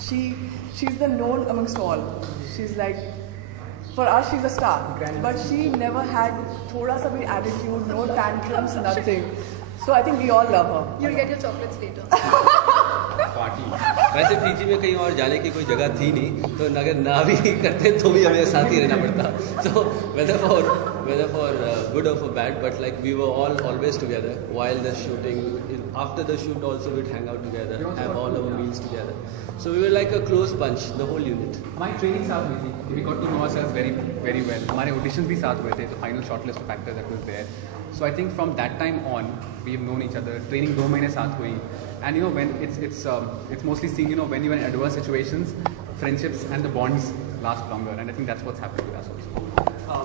she's the known amongst all. She's like, for us she's a star, but she never had thoda sa bhi attitude, no tantrums, nothing. So I think we all love her. You'll get your chocolates later. Party वैसे Fiji में कहीं और जाने की कोई जगह थी नहीं, तो अगर ना भी करते तो भी हमें साथ ही रहना पड़ता. So whether for good or for bad, but like we were all always together while the shooting. After the shoot also we'd hang out together, have all our meals together. So we were like a close bunch, the whole unit. हमारी training साथ हुई थी. We got to know ourselves very very well. हमारे audition भी साथ हुए थे. The final shortlist of actors that was there. So I think from that time on we've known each other. Training 2 महीने साथ हुई. And you know when it's mostly seen, you know, when you're in adverse situations, friendships and the bonds last longer, and I think that's what's happened with us also.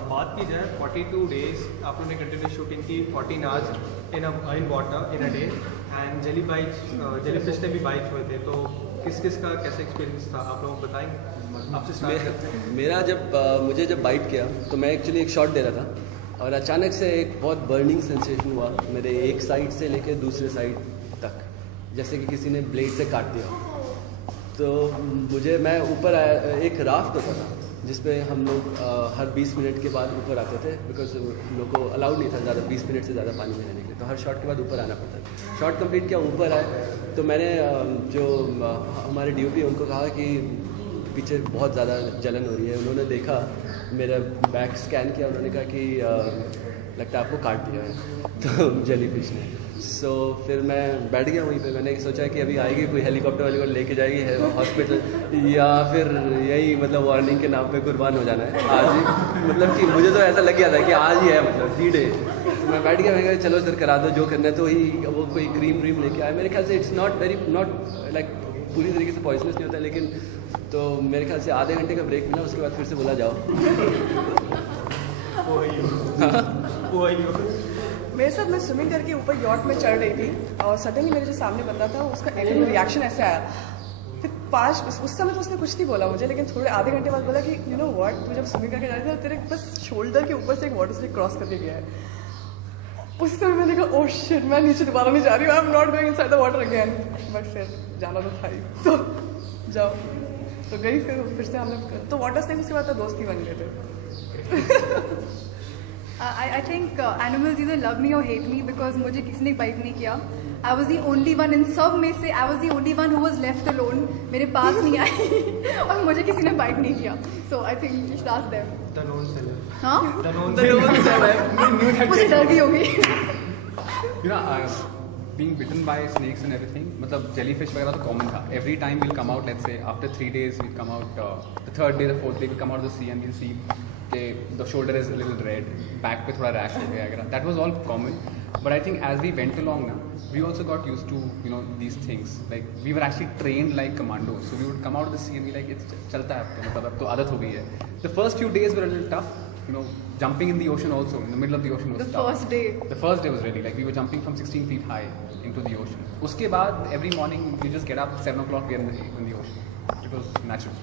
बात की जाए 42 days आप लोगों ने continuous shooting की, 14 hours in water in a day, and jellyfish ने भी bite हुए थे. तो किस का कैसा एक्सपीरियंस था आप लोग बताएंगे? आपसे स्टार्ट करते हैं. मेरा मुझे जब बाइट किया तो मैं एक्चुअली एक शॉट दे रहा था और अचानक से एक बहुत बर्निंग सेंसेशन हुआ मेरे एक साइड से लेकर दूसरे साइड तक, जैसे कि किसी ने ब्लेड से काट दिया. तो मैं ऊपर आया, एक राफ्ट होता था जिसपे हम लोग हर 20 मिनट के बाद ऊपर आते थे, बिकॉज हम लोग को अलाउड नहीं था ज़्यादा 20 मिनट से ज़्यादा पानी में रहने के लिए, तो हर शॉट के बाद ऊपर आना पड़ता था. शॉट कंप्लीट किया, ऊपर आए तो मैंने जो हमारे DOP उनको कहा कि पीछे बहुत ज़्यादा जलन हो रही है. उन्होंने देखा, मेरा बैक स्कैन किया, उन्होंने कहा कि लगता है आपको काट दिया है तो जेलीफिश ने. सो फिर मैं बैठ गया वहीं पे. मैंने सोचा कि अभी आएगी कोई हेलीकॉप्टर लेके जाएगी हॉस्पिटल, या फिर यही मतलब वार्निंग के नाम पे कुर्बान हो जाना है आज ही. मतलब कि मुझे तो ऐसा लग गया था कि आज ही है, मतलब दी डे. तो मैं बैठ गया, मैं कहा चलो सर करा दो जो करना है. तो ही वो कोई क्रीम लेके आया. मेरे ख्याल से इट्स नॉट लाइक पूरी तरीके से पॉइजनस नहीं होता, लेकिन तो मेरे ख्याल से आधे घंटे का ब्रेक मिला, उसके बाद फिर से बोला जाओ. मेरे साथ मैं स्विमिंग करके ऊपर यॉट में चढ़ रही थी और सडनली मेरे जो सामने बंदा था उसका एंड में रिएक्शन ऐसे आया. फिर उस समय तो उसने कुछ नहीं बोला मुझे, लेकिन थोड़े आधे घंटे बाद बोला कि यू नो व्हाट, तू जब स्विमिंग करके जा रही थी तो तेरे बस शोल्डर के ऊपर से एक वाटर स्लिप क्रॉस करके गया है. उस समय मैंने कहा ओह शिट, मैं नीचे दोबारा नहीं जा रही हूँ, I am not going inside the water again. But फिर जाना तो था ही, तो जाओ. तो गई फिर से हम लोग, तो वाटर स्लिप उसके बाद तो दोस्त ही बन गए थे. I think animals either love me or hate me because मुझे किसी ने बाइट नहीं किया. I was the only one in सब में से, I was the only one who was left alone. मेरे पास नहीं आई और मुझे किसी ने बाइट नहीं किया. So I think you should ask them. The known seller. हाँ? The known seller. मुझे डर भी होगी. You know, being bitten by snakes and everything, मतलब jellyfish वगैरह तो common था. Every time we'll come out, let's say after 3 days we'll come out, the 3rd day, the 4th day we'll come out of the sea and we'll see कि the shoulder is a little red, back पे थोड़ा rash हो गया वगैरह. That was all common, but I think as we went along now, we also got used to, you know, these things. Like we were actually trained like commandos, so we would come out of the sea and be like, it's चलता है अब तो, मतलब अब तो आदत हो गई है. The first few days were a little tough, you know, jumping in the ocean also, in the middle of the ocean was The tough. first day. The first day was really like we were jumping from 16 feet high into the ocean. उसके बाद every morning you just get up 7 o'clock we are in the ocean. It was natural.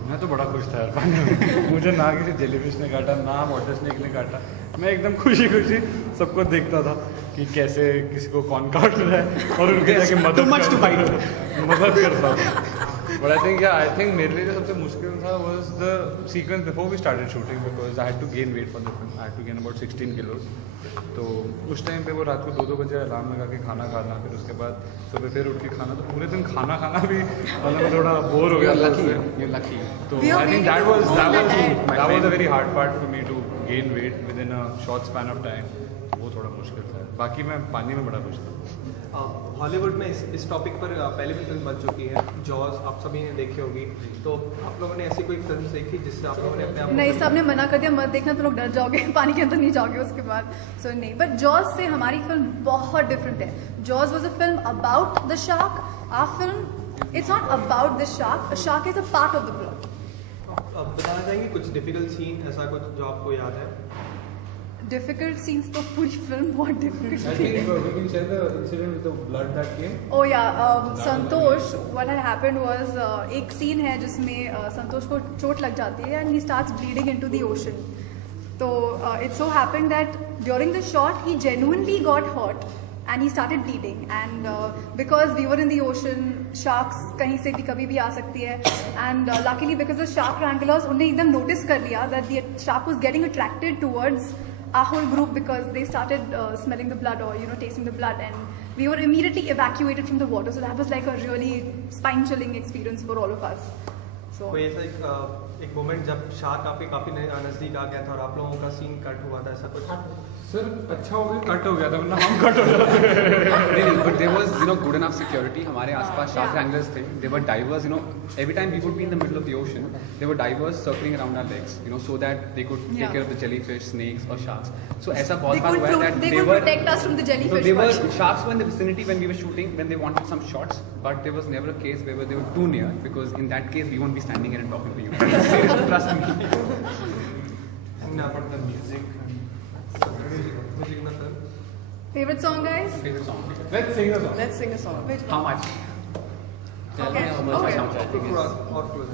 मैं तो बड़ा खुश था यार पानी में. मुझे ना किसी जेलीफिश ने काटा, ना वाटर स्नेक ने काटा. मैं एकदम खुशी सबको देखता था कि कैसे किसी को कौन काट रहा है और उनके जाके मदद करता था. But I think मेरे लिए जो सबसे मुश्किल था was the sequence before we started shooting, because I had to gain weight for the film. I had to gain about 16 kilos. तो उस टाइम पे वो रात को 2-2 बजे अलार्म लगा के खाना खाना, फिर उसके बाद सुबह फिर उठ के खाना, तो पूरे दिन खाना भी मतलब थोड़ा बोर हो गया था उससे. You're lucky. तो I think that was a very hard part for me to gain weight within a short span of time. वो थोड़ा मुश्किल था. बाकी मैं पानी में बड़ा खुश था. हॉलीवुड में इस टॉपिक पर पहले भी फिल्म बन चुकी है, जॉज, आप सभी ने देखी होगी. तो आप लोगों ने ऐसी कोई फिल्म देखी जिससे आप लोगों ने अपने आप नहीं, सबने मना कर दिया, मत देखना, तो लोग डर जाओगे, पानी के अंदर नहीं जाओगे उसके बाद. सो नहीं, बट जॉज से हमारी फिल्म बहुत डिफरेंट है. Jaws was a film about the shark. Our film it's not about the shark. Shark is a part of the plot. अब बताना चाहेंगे कुछ डिफिकल्ट सीन ऐसा कुछ जो आपको याद है? डिफिकल्ट सीन्स तो पूरी फिल्म बहुत difficult. I think we can share the incident with the blood that came. Oh yeah, Santosh, what had happened was एक सीन है जिसमें संतोष को चोट लग जाती है and he starts bleeding into the ocean. तो it so happened that during the shot he genuinely got hurt and he started bleeding. And because we were in the ocean, sharks kahin se bhi kabhi bhi aa sakti hai, and luckily because the shark wranglers unne ekdam notice kar liya that the shark was getting attracted towards our whole group because they started smelling the blood or tasting the blood, and we were immediately evacuated from the water. So that was like a really spine chilling experience for all of us. So कोई ऐसा एक moment जब shark आपके काफी नजदीक आ गया था और आप लोगों का सीन कट हुआ था, ऐसा कुछ? सर अच्छा हो गया, कट हो गया था, वरना हम कट हो जाते। नहीं, but there was good enough security. हमारे आसपास shark wranglers थे. They were divers. Every time we would be in the middle of the ocean, there were divers circling around our legs. So that they could take care of the jellyfish, snakes, or sharks. So ऐसा बहुत बार हुआ है that they could protect us from the jellyfish. So they were sharks were in the vicinity when we were shooting, when they wanted some shots, but there was never a case where they were too near, because in that case we won't be standing here and talking to you. Seriously, trust me. And about the music में sir Favorite song, guys? Favorite song. Let's sing a song. Let's sing a song. Which How one? much? Tell me how much Okay. I think is. और close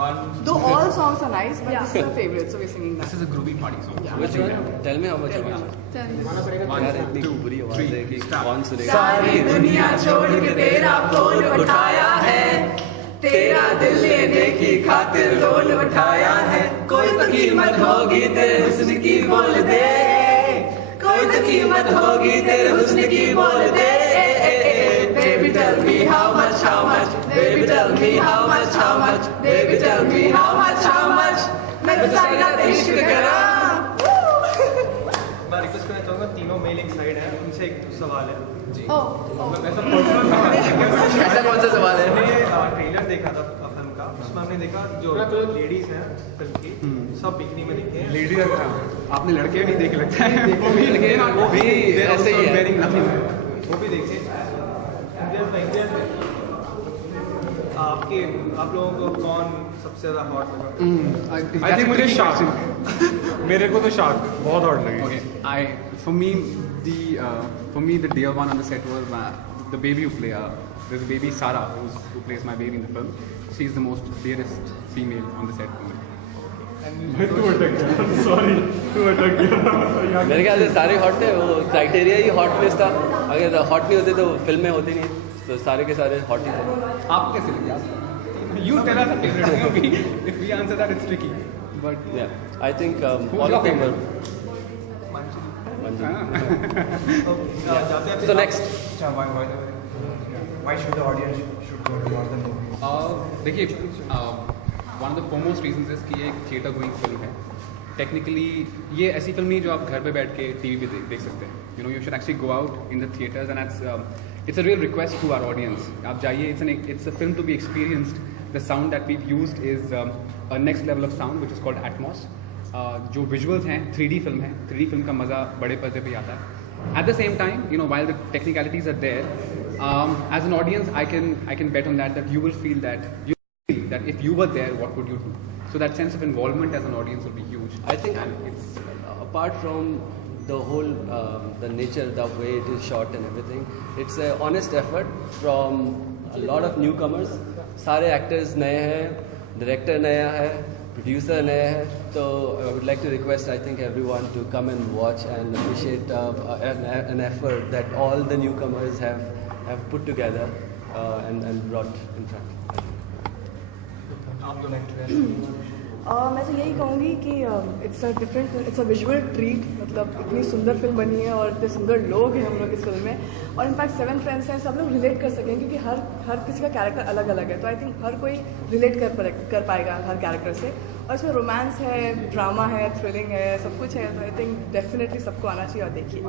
One. Though all songs are nice, but Yeah. this is our favorite, so we're singing This that. is a groovy party song. Yeah. Which one? Tell me how much. Tell me How how much. much. Tell me. यार इतनी बुरी आवाज है कि कौन सुनेगा? सारी दुनिया छोड़ के तेरा फोन उठाया है, तेरा दिल लेने की खातिर लोन उठाया है, कोई तो कीमत होगी तेरे हुस्न की बोल दे, कोई तो कीमत होगी तेरे हुस्न की बोल दे, baby tell me how much, baby tell me how much, baby tell me how much, मैं बताया इश्क करा। मैं रिक्वेस्ट करना चाहूँगा, तीनों मेल एक साइड है, उनसे एक सवाल है। Oh. ऐसा कौन सा सवाल है? हमने ट्रेलर देखा था फिल्म का, उसमें हमने देखा जो लेडीज हैं फिल्म की, सब बिकनी में दिखते हैं। लेडी अच्छा। आपने लड़के नहीं देखे लगता है। वो भी ऐसे ही है। wearing nothing. वो भी देखे। आप लोगों को कौन सबसे ज्यादा हॉट लगा? I think मुझे शार्क, मेरे को तो शार्क बहुत हॉट लगी। Okay, for me the dear one on the set was the baby who play. There's a baby Sarah who plays my baby in the film. She's the most dearest female on the set for me. तू अटक गया, sorry, तू अटक गया। मेरे ख्याल से सारे हॉट थे, वो क्राइटेरिया ही हॉटनेस था। अगर हॉट नहीं होते तो फिल्में होती नहीं, तो सारे के सारे हॉट ही थे। आपको कैसे लगी? आप you tell us a favorite movie. If we answer that, it's tricky. But Yeah, I think Who's all your of them were. जाते हैं So next, Why should the audience should go to watch the movie? देखिए, one of the foremost reasons is कि ये एक theatre going film है. Technically ये ऐसी film नहीं है जो आप घर पे बैठ के टीवी पे देख सकते हैं. You should actually go out in the theaters, and it's a real request to our audience. आप जाइए, it's a film to be experienced. The sound that we've used is a next level of sound which is called Atmos. जो visuals हैं 3D film है. 3D film का मज़ा बड़े पर्दे पे आता है. At the same time, while the technicalities are there, as an audience, I can bet on that you will feel that if you were there, what would you do? So that sense of involvement as an audience will be huge. I think it's apart from the whole the nature, the way it is shot and everything, it's a honest effort from a lot of newcomers. सारे actors नए हैं, director नया है, producer नया है, so I would like to request, I think, everyone to come and watch and appreciate an effort that all the newcomers have put together and brought in front. आप दोनों मैं तो यही कहूँगी कि इट्स अ विजुअल ट्रीट, मतलब इतनी सुंदर फिल्म बनी है और इतने सुंदर लोग हैं हम लोग इस फिल्म में, और इनफैक्ट 7 फ्रेंड्स हैं, सब लोग रिलेट कर सकें क्योंकि हर किसी का कैरेक्टर अलग अलग है, तो आई थिंक हर कोई रिलेट कर पाएगा हर कैरेक्टर से, और इसमें रोमांस है, ड्रामा है, थ्रिलिंग है, सब कुछ है, तो आई थिंक डेफिनेटली सबको आना चाहिए और देखिए।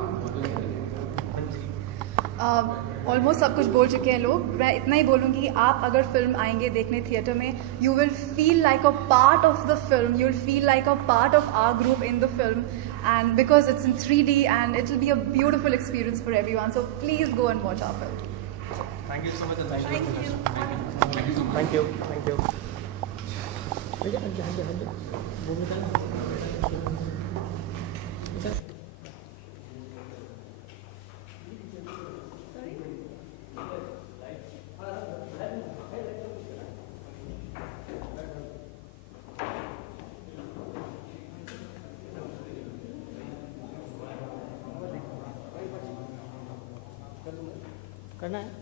ऑलमोस्ट सब कुछ बोल चुके हैं लोग. मैं इतना ही बोलूँगी कि आप अगर फिल्म आएंगे देखने थिएटर में, you will feel like a part of the film, you will feel like a part of our group in the film, and because it's in 3D and it will be a beautiful experience for everyone, so please go and watch our film. Thank you so much. thank you. Thank you. करना है